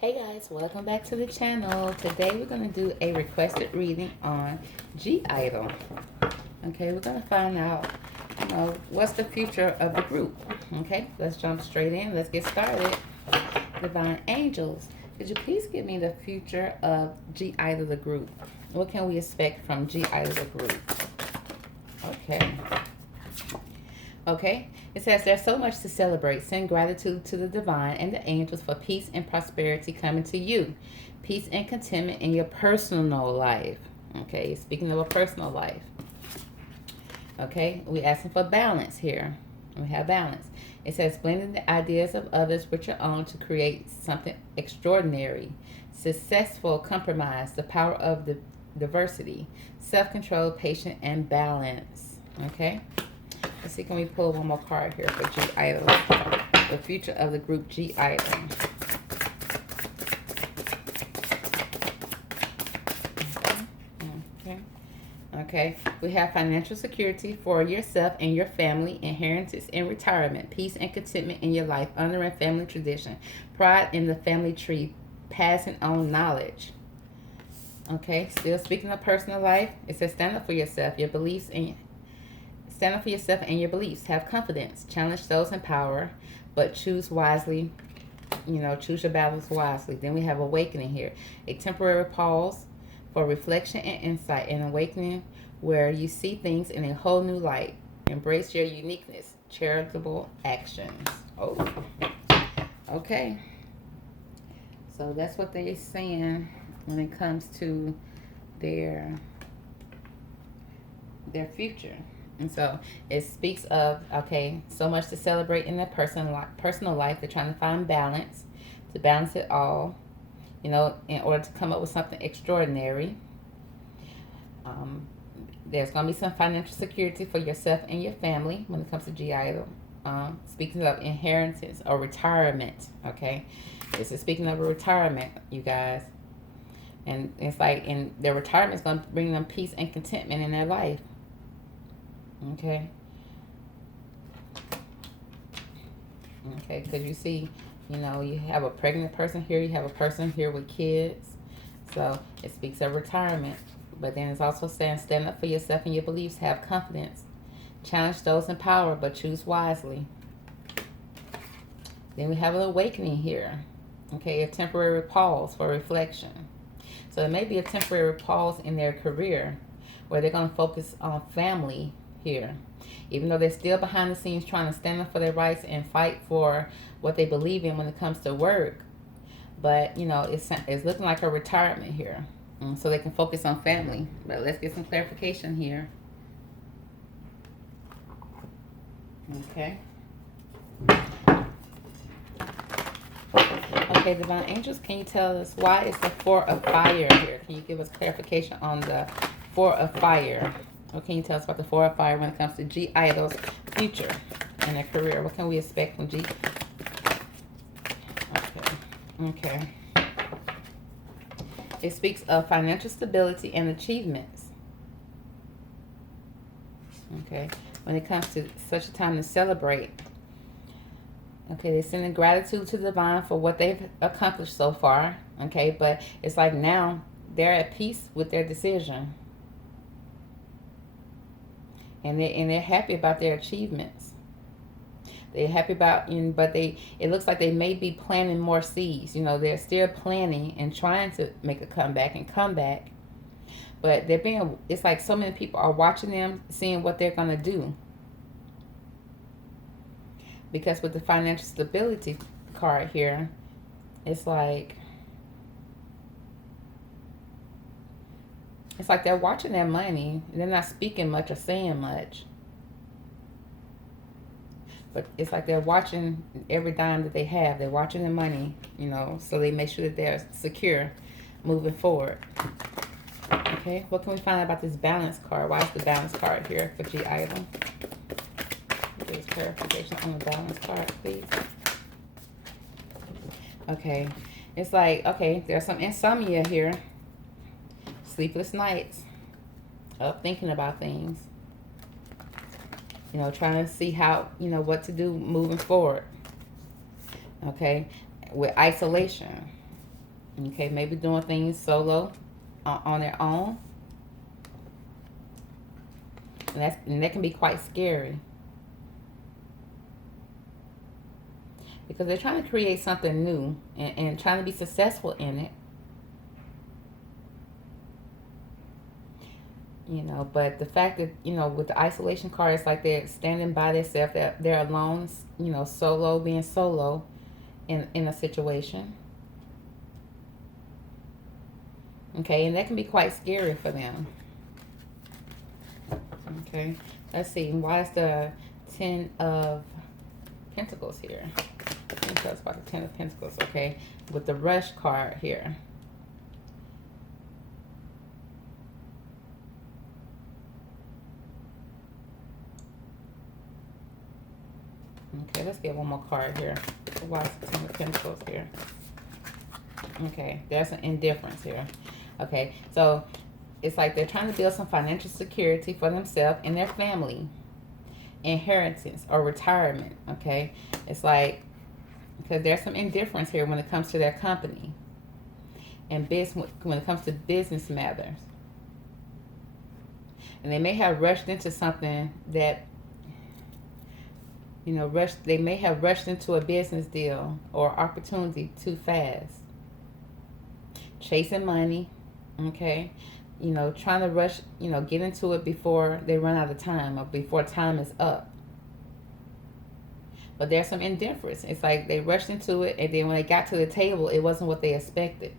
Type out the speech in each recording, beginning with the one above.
Hey guys, welcome back to the channel. Today we're going to do a requested reading on Gidle. Okay, we're going to find out, what's the future of the group. Okay, let's jump straight in. Let's get started. Divine Angels, could you please give me the future of Gidle the group? What can we expect from Gidle the group? Okay. Okay, it says there's so much to celebrate. Send gratitude to the divine and the angels for peace and prosperity coming to you. Peace and contentment in your personal life. Okay, speaking of a personal life. Okay, we're asking for balance here. We have balance. It says blending the ideas of others with your own to create something extraordinary. Successful compromise, the power of the diversity. Self-control, patience, and balance. Okay. Let's see, can we pull one more card here for Gidle? The future of the group Gidle. Okay. We have financial security for yourself and your family, inheritance and retirement, peace and contentment in your life, honoring family tradition, pride in the family tree, passing on knowledge. Okay, still speaking of personal life, it says stand up for yourself, your beliefs, and stand up for yourself and your beliefs. Have confidence. Challenge those in power, but choose wisely. Choose your battles wisely. Then we have awakening here. A temporary pause for reflection and insight. An awakening where you see things in a whole new light. Embrace your uniqueness. Charitable actions. Oh, okay. So that's what they're saying when it comes to their future. And so it speaks of, okay, so much to celebrate in their personal life. They're trying to find balance, to balance it all, in order to come up with something extraordinary. There's going to be some financial security for yourself and your family when it comes to Gidle. Speaking of inheritance or retirement, okay? This is speaking of a retirement, you guys. And it's like, and their retirement is going to bring them peace and contentment in their life. Okay. Okay, because you see, you have a pregnant person here, you have a person here with kids. So it speaks of retirement. But then it's also saying stand up for yourself and your beliefs, have confidence. Challenge those in power, but choose wisely. Then we have an awakening here. Okay, a temporary pause for reflection. So it may be a temporary pause in their career where they're going to focus on family here, even though they're still behind the scenes trying to stand up for their rights and fight for what they believe in when it comes to work. But it's looking like a retirement here, so they can focus on family. But let's get some clarification here. Okay. Okay, Divine Angels, can you tell us why is the Four of Fire here? Can you give us clarification on the Four of Fire? What can you tell us about the Four of Fire when it comes to Gidle's future and their career? What can we expect from G? Okay. It speaks of financial stability and achievements. Okay. When it comes to such a time to celebrate. Okay, they're sending gratitude to the divine for what they've accomplished so far. Okay, but it's like now they're at peace with their decision. And they're happy about their achievements. They're happy about, but it looks like they may be planting more seeds. They're still planning and trying to make a comeback and come back. But it's like so many people are watching them, seeing what they're going to do. Because with the financial stability card here, it's like they're watching their money. They're not speaking much or saying much. But it's like they're watching every dime that they have. They're watching their money, so they make sure that they're secure moving forward. Okay, what can we find out about this balance card? Why is the balance card here for Gidle? There's clarification on the balance card, please. Okay, it's like, okay, there's some insomnia here. Sleepless nights, up thinking about things, trying to see how, what to do moving forward. Okay, with isolation. Okay, maybe doing things solo on their own. And that can be quite scary. Because they're trying to create something new and trying to be successful in it. You know, but the fact that, you know, with the isolation card, it's like they're standing by themselves. They're alone, you know, solo, being solo in a situation. Okay, and that can be quite scary for them. Okay, let's see. Why is the Ten of Pentacles here? Tell us about the Ten of Pentacles, okay? With the Rush card here. Okay, let's get one more card here. Why is the Ten of Pentacles here? Okay, there's an indifference here. Okay, so it's like they're trying to build some financial security for themselves and their family, inheritance or retirement. Okay, it's like, because there's some indifference here when it comes to their company and business, when it comes to business matters. And they may have rushed into something that, you know, they may have rushed into a business deal or opportunity too fast. Chasing money, okay? You know, trying to rush, you know, get into it before they run out of time or before time is up. But there's some indifference. It's like they rushed into it, and then when they got to the table, it wasn't what they expected.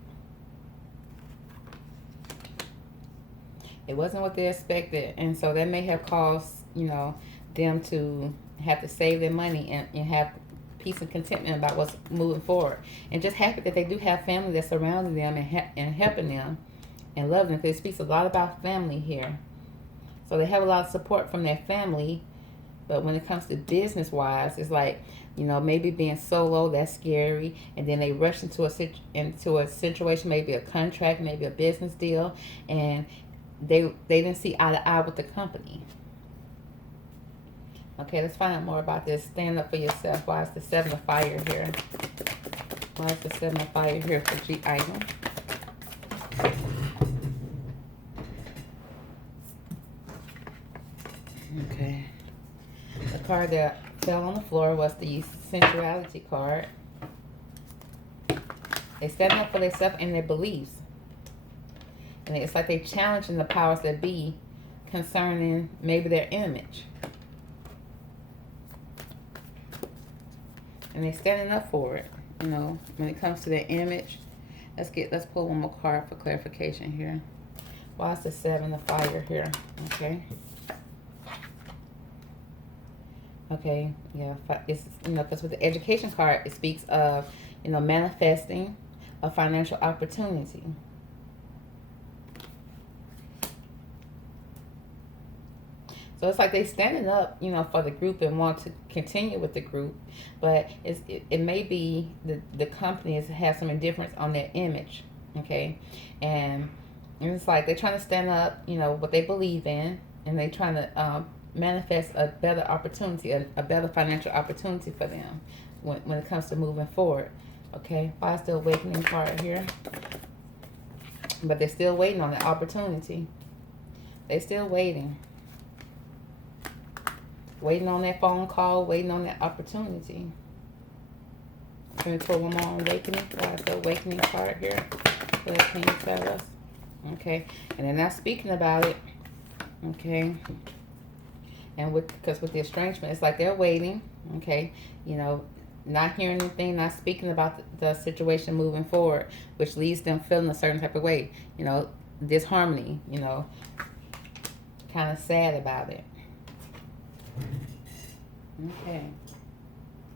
It wasn't what they expected. And so that may have caused, you know, them to have to save their money and have peace and contentment about what's moving forward. And just happy that they do have family that's surrounding them and helping them and loving them. Because it speaks a lot about family here. So they have a lot of support from their family. But when it comes to business-wise, it's like, you know, maybe being solo, that's scary. And then they rush into a situation, maybe a contract, maybe a business deal. And they didn't see eye to eye with the company. Okay, let's find out more about this. Stand up for yourself. Why is the Seven of Fire here? Why is the Seven of Fire here for G Idol? Okay. The card that fell on the floor was the Sensuality card. They're standing up for themselves and their beliefs. And it's like they're challenging the powers that be concerning maybe their image. And they're standing up for it, you know, when it comes to their image. Let's pull one more card for clarification here. Why is the Seven of Fire here? Okay. Okay, yeah, it's, you know, because with the Education card, it speaks of, you know, manifesting a financial opportunity. So it's like they standing up, you know, for the group and want to continue with the group, but it may be the companies have some indifference on their image, okay, and it's like they're trying to stand up, you know, what they believe in, and they're trying to manifest a better opportunity, a better financial opportunity for them when it comes to moving forward. Okay, why is the Awakening card here? But they're still waiting on the opportunity. They're still waiting. Waiting on that phone call, waiting on that opportunity. Can we pull one more on Awakening? Why is the Awakening card here? What can you tell us? Okay, and they're not speaking about it. Okay, and because with the estrangement, it's like they're waiting. Okay, you know, not hearing anything, not speaking about the situation moving forward, which leaves them feeling a certain type of way. You know, disharmony. You know, kind of sad about it. Okay,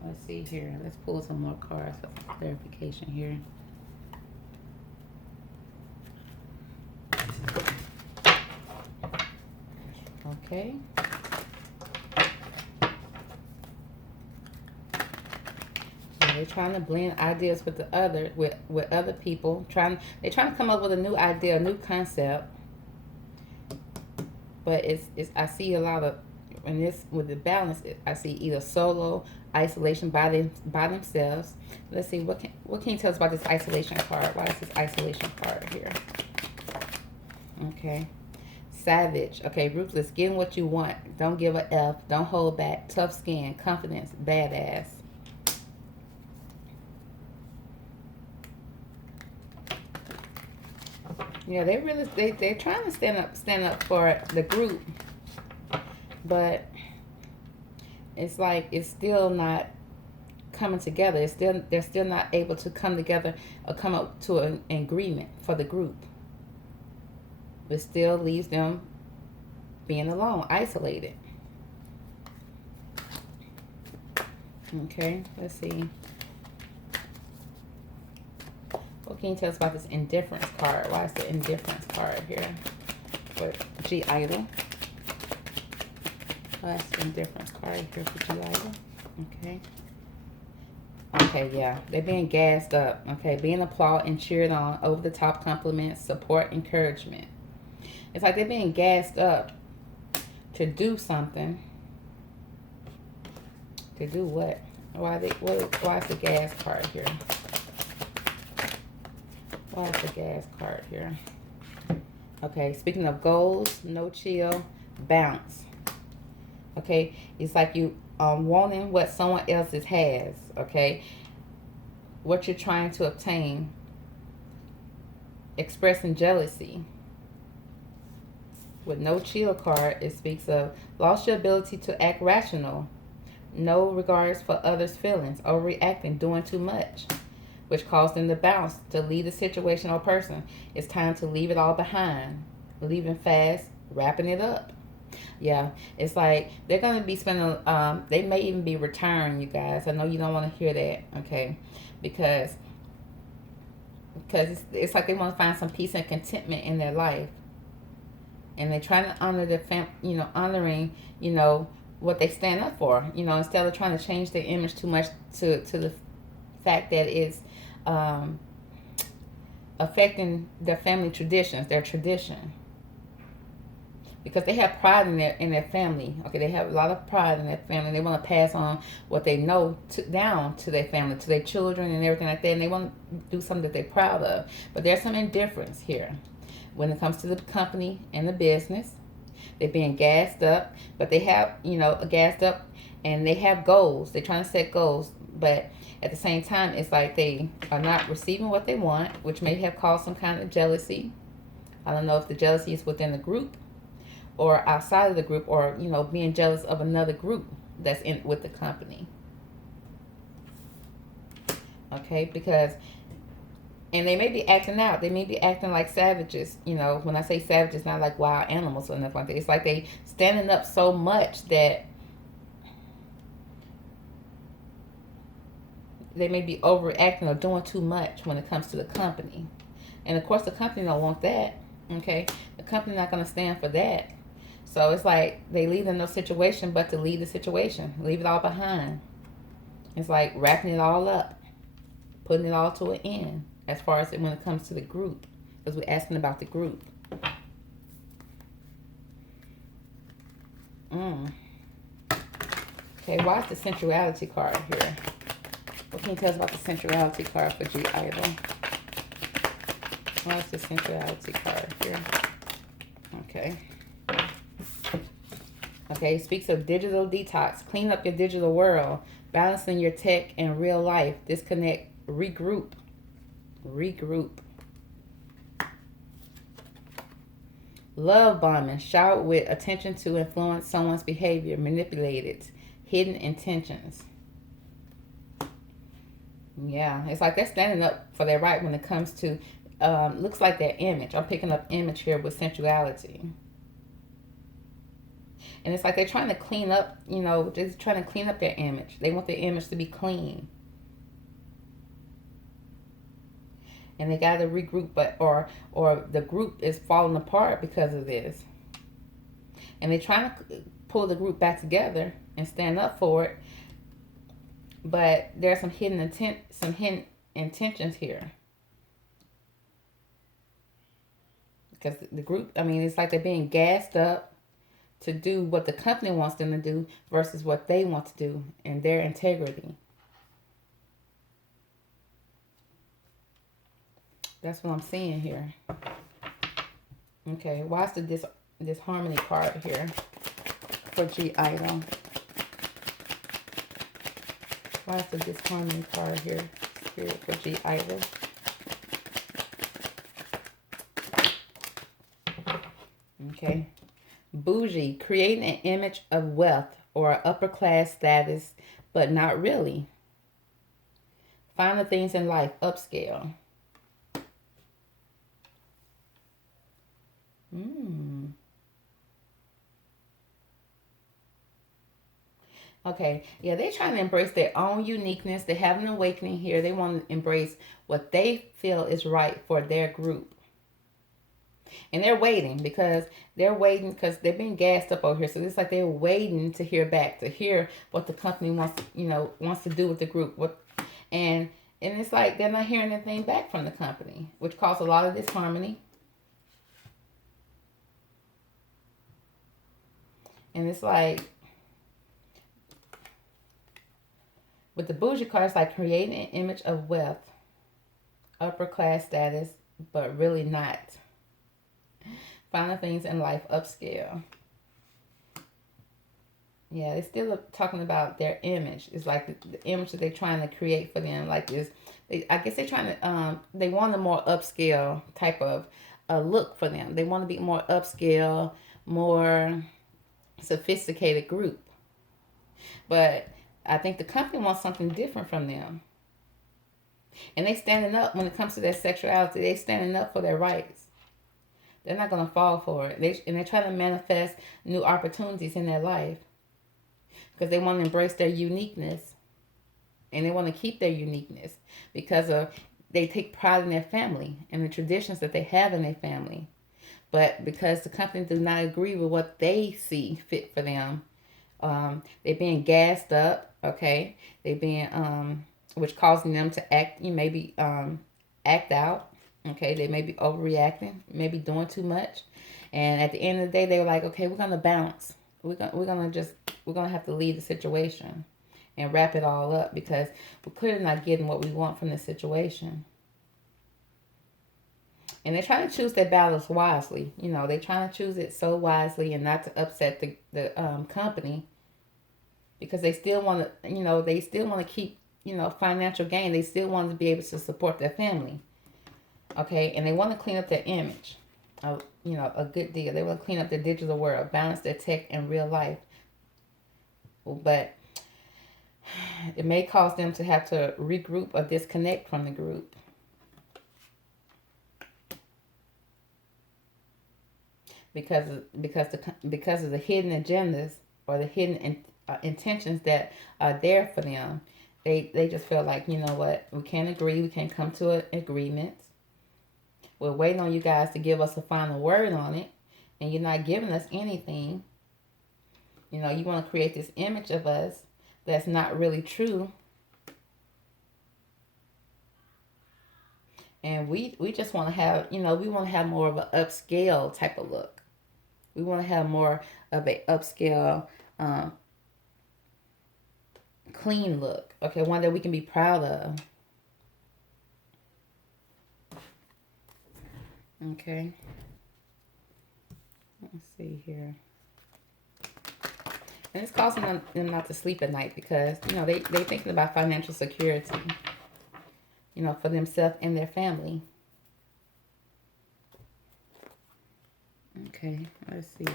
let's see here. Let's pull some more cards for clarification here. Okay. They're trying to blend ideas with with other people. They're trying to come up with a new idea, a new concept. But it's I see a lot of, and this with the balance, I see either solo, isolation by themselves. Let's see, what can you tell us about this isolation card? Why is this isolation card here? Okay. Savage. Okay, ruthless. Getting what you want. Don't give a F. Don't hold back. Tough skin. Confidence. Badass. Yeah, they're trying to stand up for the group, but it's like it's still not coming together. They're still not able to come together or come up to an agreement for the group. It still leaves them being alone, isolated. Okay, let's see. What can you tell us about this indifference card? Why is the indifference card here for Gidle? Why is the indifference card here for Gidle? Okay. Okay, yeah. They're being gassed up. Okay, being applauded and cheered on, over the top compliments, support, encouragement. It's like they're being gassed up to do something. To do what? Why is the gas card here? Why is the gas card here? Okay, speaking of goals, no chill, bounce. Okay, it's like you wanting what someone else's has. Okay, what you're trying to obtain. Expressing jealousy. With no chill card, it speaks of lost your ability to act rational. No regards for others' feelings. Overreacting, doing too much, which caused them to bounce, to leave the situation or person. It's time to leave it all behind. Leaving fast, wrapping it up. Yeah, it's like they're going to be spending, they may even be retiring, you guys. I know you don't want to hear that, okay? Because it's like they want to find some peace and contentment in their life. And they're trying to honor their honoring, what they stand up for, instead of trying to change their image too much to the fact that it's affecting their family traditions, their tradition. Because they have pride in their family. Okay, they have a lot of pride in their family. They want to pass on what they know down to their family, to their children and everything like that. And they want to do something that they're proud of. But there's some indifference here when it comes to the company and the business. They're being gassed up, but they have, gassed up, and they have goals. They're trying to set goals, but at the same time, it's like they are not receiving what they want, which may have caused some kind of jealousy. I don't know if the jealousy is within the group or outside of the group, or, being jealous of another group that's in with the company. Okay, and they may be acting out. They may be acting like savages. When I say savages, not like wild animals or nothing like that. It's like they standing up so much that they may be overreacting or doing too much when it comes to the company. And of course, the company don't want that. Okay, the company not going to stand for that. So it's like they leave in no situation but to leave the situation, leave it all behind. It's like wrapping it all up, putting it all to an end. As far as when it comes to the group, because we're asking about the group. Okay, why is the sensuality card here? What can you tell us about the sensuality card for Gidle? Why is the sensuality card here? Okay. Okay, it speaks of digital detox. Clean up your digital world. Balancing your tech and real life. Disconnect. Regroup. Love bombing. Shout with attention to influence someone's behavior. Manipulate it. Hidden intentions. Yeah, it's like they're standing up for their right when it comes to, looks like their image. I'm picking up image here with sensuality. And it's like they're trying to clean up, just trying to clean up their image. They want their image to be clean. And they got to regroup, or the group is falling apart because of this. And they're trying to pull the group back together and stand up for it. But there's some hidden intentions here. Because the group, it's like they're being gassed up to do what the company wants them to do versus what they want to do and their integrity. That's what I'm seeing here. Okay, why is the disharmony card here for G item? Why is the disharmony card here, Spirit, for G item? Okay. Bougie, creating an image of wealth or upper class status, but not really. Find the things in life, upscale. Okay, yeah, they're trying to embrace their own uniqueness. They have an awakening here. They want to embrace what they feel is right for their group. And they're waiting because they're being gassed up over here. So it's like they're waiting to hear back, to hear what the company wants to do with the group. And it's like they're not hearing anything back from the company, which caused a lot of disharmony. And it's like, with the bougie card, it's like creating an image of wealth, upper class status, but really not. Finding things in life, upscale. Yeah, they're still talking about their image. It's like the image that they're trying to create for them. Like this, I guess they're trying to, they want a more upscale type of look for them. They want to be more upscale, more sophisticated group. But I think the company wants something different from them. And they standing up when it comes to their sexuality. They standing up for their rights. They're not going to fall for it. They're trying to manifest new opportunities in their life. Because they want to embrace their uniqueness. And they want to keep their uniqueness. Because they take pride in their family and the traditions that they have in their family. But because the company does not agree with what they see fit for them, they're being gassed up, okay? They're being, which causing them to act, act out, okay? They may be overreacting, maybe doing too much. And at the end of the day, they were like, okay, we're going to bounce. We're going to have to leave the situation and wrap it all up because we're clearly not getting what we want from the situation. And they're trying to choose their battles wisely. They're trying to choose it so wisely and not to upset the company. Because they still want to, keep, financial gain. They still want to be able to support their family. Okay, and they want to clean up their image. A good deal. They want to clean up their digital world, balance their tech and real life. But it may cause them to have to regroup or disconnect from the group. Because of the hidden agendas or the hidden intentions that are there for them. They just feel like, you know what, we can't agree, we can't come to an agreement. We're waiting on you guys to give us a final word on it, and you're not giving us anything. You want to create this image of us that's not really true. And we just want to have, we want to have more of an upscale type of look. We want to have more of a upscale, clean look. Okay, one that we can be proud of. Okay. Let's see here. And it's causing them not to sleep at night because, they're thinking about financial security, for themselves and their family. Okay, let's see.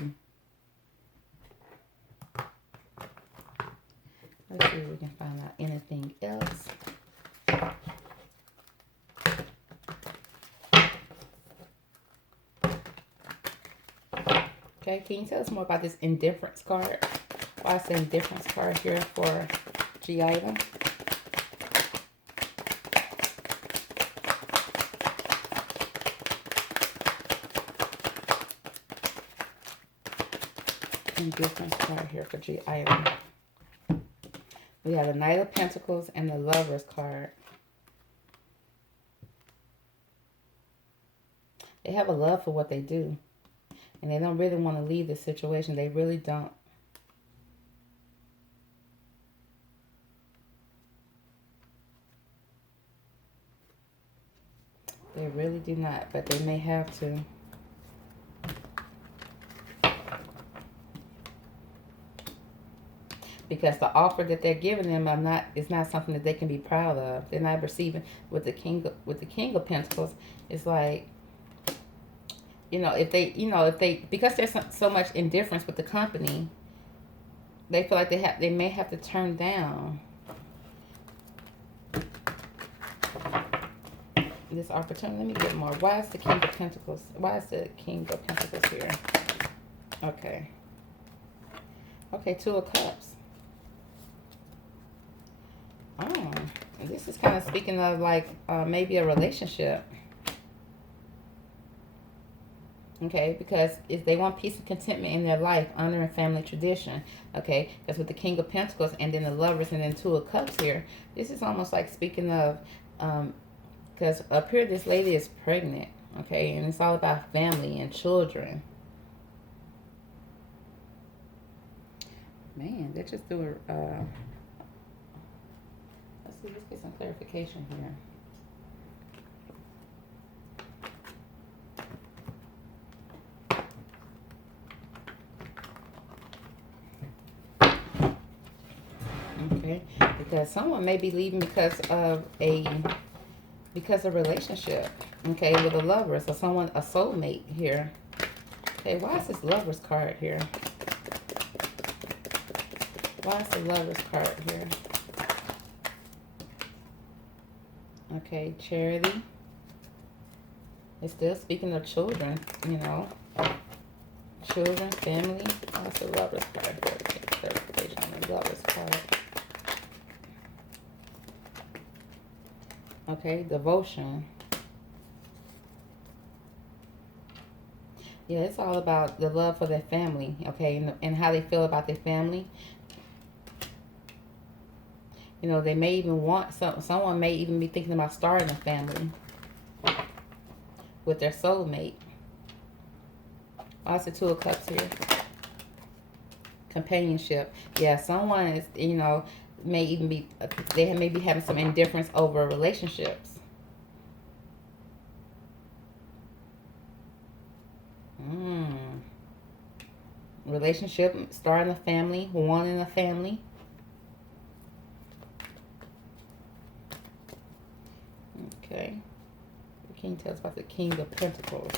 Let's see if we can find out anything else. Okay, can you tell us more about this indifference card? Why is the indifference card here for G item? Indifference card here for G item. We have the Knight of Pentacles and the Lovers card. They have a love for what they do. And they don't really want to leave the situation. They really don't. They really do not, but they may have to. Because the offer that they're giving them are not is not something that they can be proud of. They're not receiving with the King of Pentacles. It's like, if they because there's so much indifference with the company, they feel like they may have to turn down this opportunity. Let me get more. Why is the King of Pentacles? Why is the King of Pentacles here? Okay. Okay, Two of Cups. Oh, this is kind of speaking of like maybe a relationship. Okay, because if they want peace and contentment in their life, honor and family tradition. Okay, because with the King of Pentacles and then the Lovers and then Two of Cups here, this is almost like speaking of, because up here this lady is pregnant. Okay, and it's all about family and children. Man, they just do a, let's get some clarification here. Okay, because someone may be leaving because of relationship. Okay, with a lover, so someone, a soulmate here. Okay, why is this Lover's card here? Why is the Lover's card here? Okay, Charity. It's still speaking of children, children, family. What's the Lover's card here? Clarification on the Lover's card. Okay, Devotion. Yeah, it's all about the love for their family, okay, and how they feel about their family. They may even want, someone may even be thinking about starting a family with their soulmate. Also, Two of Cups here. Companionship. Yeah, someone is, may even be, they may be having some indifference over relationships. Relationship, starting a family, wanting a family. Okay. The King tells about the King of Pentacles.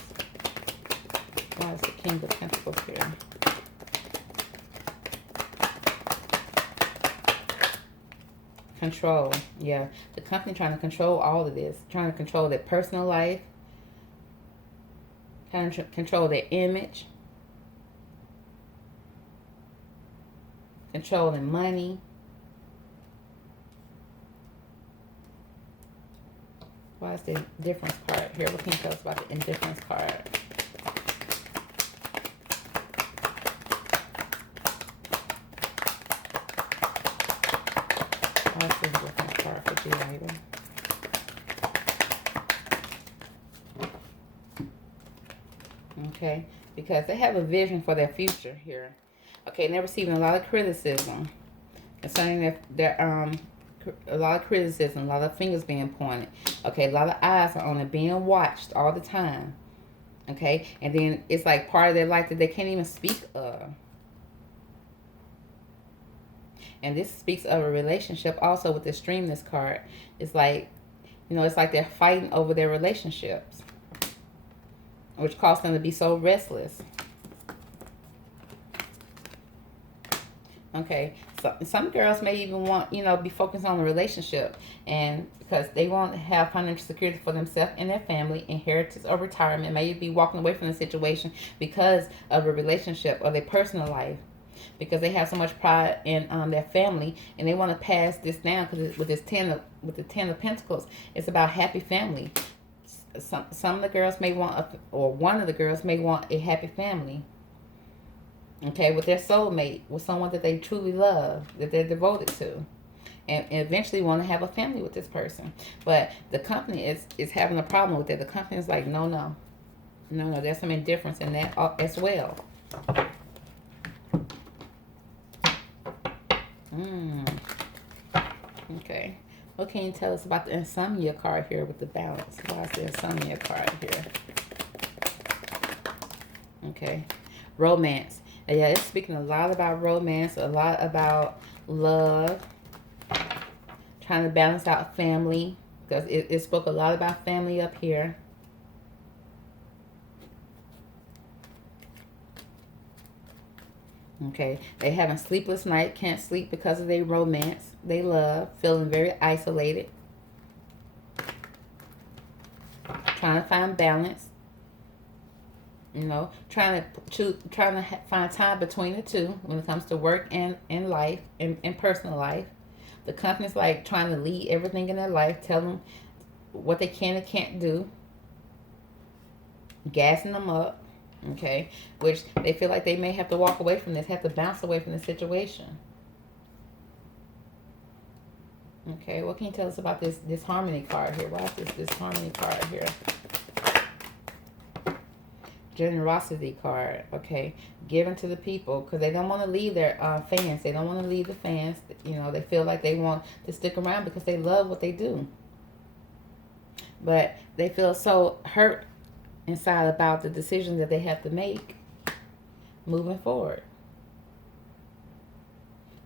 Why is the King of Pentacles here? Control. Yeah. The company trying to control all of this. Trying to control their personal life. Trying to control their image. Controlling money. Why is the indifference card here? What can you tell us about the indifference card? Why is the indifference card for G-Lady? Okay, because they have a vision for their future here. Okay, and they're receiving a lot of criticism concerning a lot of criticism, a lot of fingers being pointed. Okay, a lot of eyes are on it, being watched all the time. Okay, and then it's like part of their life that they can't even speak of. And this speaks of a relationship also with the Streamless card. It's like, it's like they're fighting over their relationships, which caused them to be so restless. Okay, so some girls may even want, be focused on the relationship, and because they want to have financial security for themselves and their family, inheritance or retirement, may be walking away from the situation because of a relationship or their personal life, because they have so much pride in their family, and they want to pass this down. Because with the Ten of Pentacles, it's about happy family. Some of the girls may want, or one of the girls may want a happy family. Okay, with their soulmate, with someone that they truly love, that they're devoted to, and eventually want to have a family with this person. But the company is having a problem with it. The company is like, no, No, there's some indifference in that as well. Okay. What can you tell us about the insomnia card here with the balance? Why is the insomnia card here? Okay. Romance. Yeah, it's speaking a lot about romance, a lot about love, trying to balance out family, because it spoke a lot about family up here. Okay, they having sleepless night, can't sleep because of their romance, they love, feeling very isolated, trying to find balance. You know, trying to find time between the two when it comes to work and life and personal life. The company's like trying to lead everything in their life, tell them what they can and can't do, gassing them up. Okay, which they feel like they may have to walk away from this, have to bounce away from the situation. Okay, what can you tell us about this harmony card here? Why is this harmony card here? Generosity card. Okay, giving to the people because they don't want to leave their fans. They don't want to leave the fans. You know, they feel like they want to stick around because they love what they do. But they feel so hurt inside about the decisions that they have to make moving forward.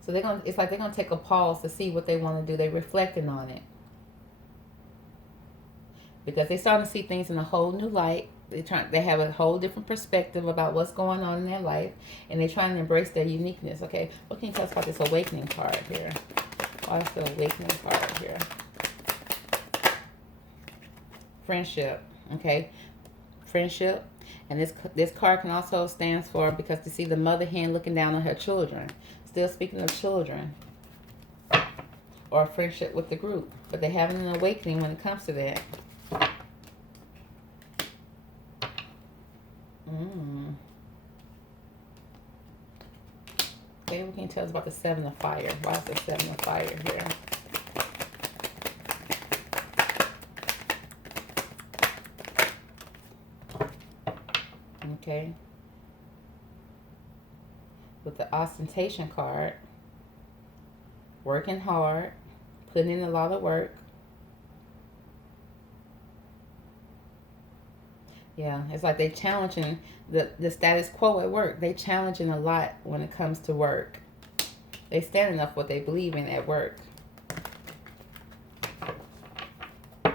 So it's like they're gonna take a pause to see what they want to do. They're reflecting on it because they're starting to see things in a whole new light. They have a whole different perspective about what's going on in their life, and they're trying to embrace their uniqueness. Okay, what can you tell us about this awakening card here? What's the awakening card here? Friendship. Okay, friendship, and this card can also stands for, because to see the mother hen looking down on her children. Still speaking of children or friendship with the group, but they're having an awakening when it comes to that. Okay, we can tell us about the Seven of Fire. Why is the Seven of Fire here? Okay. With the ostentation card, working hard, putting in a lot of work. Yeah, it's like they challenging the status quo at work. They challenging a lot when it comes to work. They standing up for what they believe in at work. And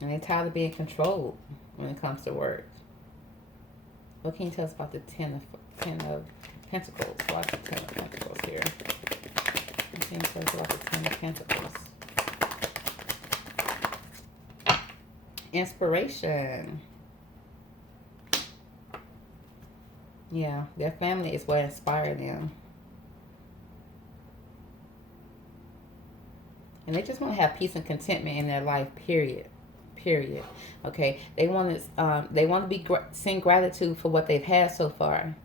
they're tired of being controlled when it comes to work. What can you tell us about the Ten of Pentacles? What's the Ten of Pentacles here? What can you tell us about the Ten of Pentacles? Inspiration. Yeah, their family is what inspired them. And they just want to have peace and contentment in their life, period. Okay, they want to sing gratitude for what they've had so far,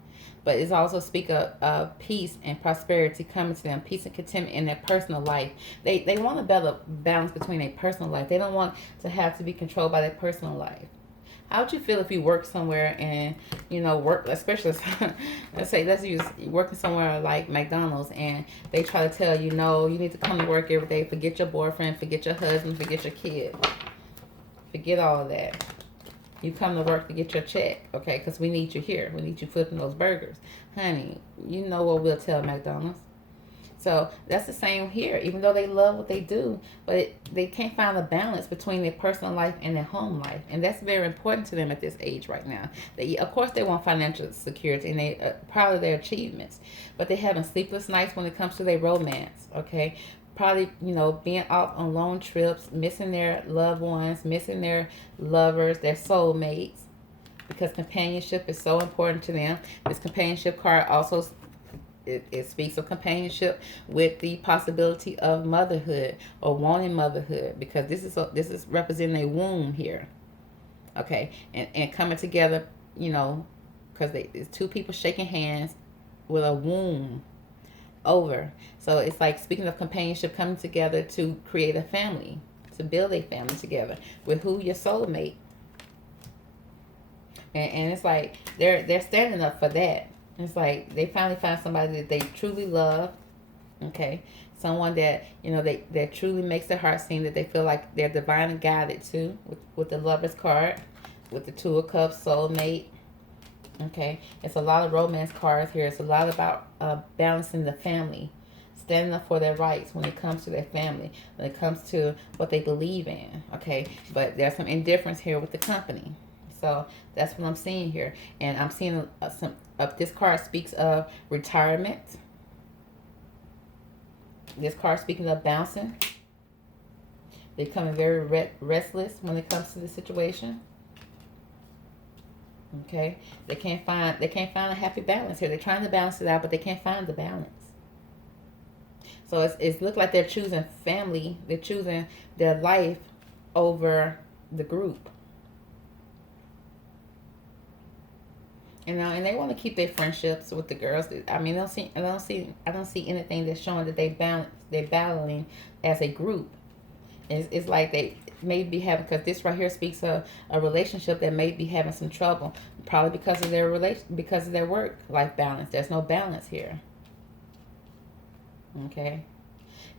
but it's also speak of peace and prosperity coming to them, peace and contentment in their personal life. They want a better balance between their personal life. They don't want to have to be controlled by their personal life. How would you feel if you work somewhere and, work, especially, let's use working somewhere like McDonald's, and they try to tell you, no, you need to come to work every day, forget your boyfriend, forget your husband, forget your kid. Forget all of that. You come to work to get your check, okay? Because we need you here. We need you flipping those burgers. Honey, you know what we'll tell McDonald's. So that's the same here. Even though they love what they do, but they can't find a balance between their personal life and their home life. And that's very important to them at this age right now. Of course, they want financial security, and they proud of their achievements. But they're having sleepless nights when it comes to their romance, okay? Probably, being off on long trips, missing their loved ones, missing their lovers, their soulmates, because companionship is so important to them. This companionship card also, it speaks of companionship with the possibility of motherhood or wanting motherhood, because this is representing a womb here, okay, and coming together, because it's two people shaking hands with a womb over. So it's like speaking of companionship, coming together to create a family, to build a family together with who your soulmate. And it's like they're standing up for that. It's like they finally find somebody that they truly love. Okay, someone that that truly makes their heart sing, that they feel like they're divinely guided to, with the Lovers card, with the Two of Cups, soulmate. Okay, it's a lot of romance cards here. It's a lot about balancing the family, standing up for their rights when it comes to their family, when it comes to what they believe in. Okay, but there's some indifference here with the company. So that's what I'm seeing here, and I'm seeing some of this card speaks of retirement. This card speaking of bouncing, becoming very restless when it comes to the situation. Okay, they can't find a happy balance here. They're trying to balance it out, but they can't find the balance. So it's look like they're choosing family. They're choosing their life over the group. And they want to keep their friendships with the girls. I mean, I don't see anything that's showing that they're battling as a group. It's like they may be having, because this right here speaks of a relationship that may be having some trouble, probably because of because of their work life balance. There's no balance here. Okay,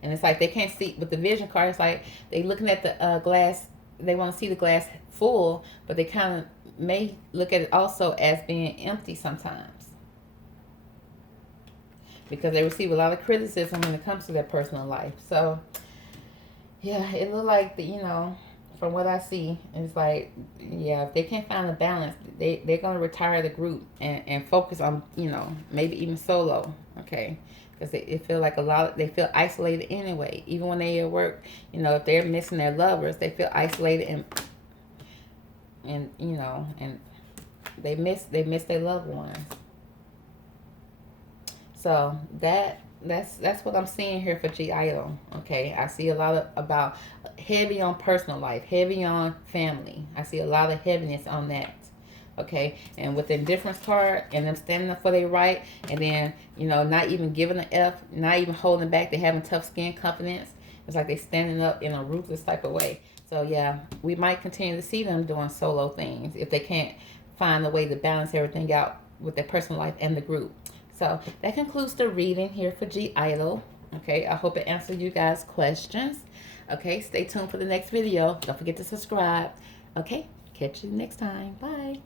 and it's like they can't see with the vision card. It's like they looking at the glass. They want to see the glass full, but they kind of may look at it also as being empty sometimes, because they receive a lot of criticism when it comes to their personal life. So yeah, it look like from what I see, it's like, yeah, if they can't find a balance, they're gonna retire the group and focus on maybe even solo. Okay, because they feel like they feel isolated anyway. Even when they at work, if they're missing their lovers, they feel isolated, and they miss their loved ones. So that's what I'm seeing here for G Idol. Okay, I see a lot about heavy on personal life, heavy on family. I see a lot of heaviness on that. Okay, and with the indifference card and them standing up for their right, and then not even giving an F, not even holding back. They having tough skin confidence. It's like they standing up in a ruthless type of way. So yeah, we might continue to see them doing solo things if they can't find a way to balance everything out with their personal life and the group. So that concludes the reading here for G Idol. Okay, I hope it answered you guys' questions. Okay, stay tuned for the next video. Don't forget to subscribe. Okay, catch you next time. Bye.